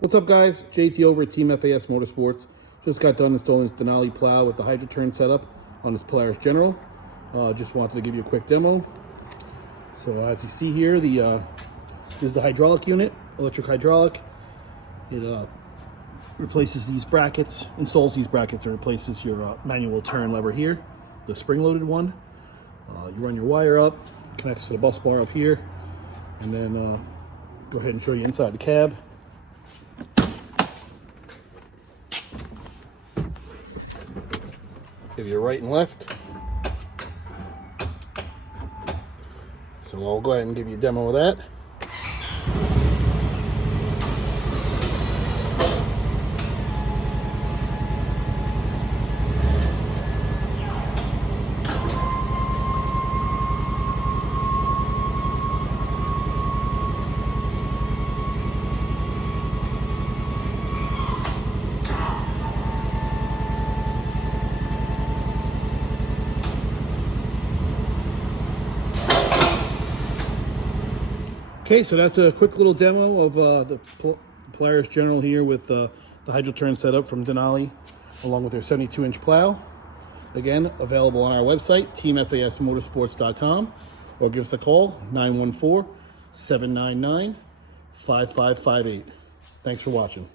What's up, guys? JT over at Team FAS Motorsports. Just got done installing this Denali plow with the Hydroturn setup on this Polaris General. Just wanted to give you a quick demo. So as you see here, this is the hydraulic unit, electric hydraulic. It replaces these brackets, installs these brackets, and replaces your manual turn lever here, the spring-loaded one. You run your wire up, connects to the bus bar up here, and then go ahead and show you inside the cab. Give you a right and left. So I'll go ahead and give you a demo of that. Okay, so that's a quick little demo of the Polaris General here with the Hydroturn setup from Denali, along with their 72-inch plow. Again, available on our website, teamfasmotorsports.com, or give us a call, 914-799-5558. Thanks for watching.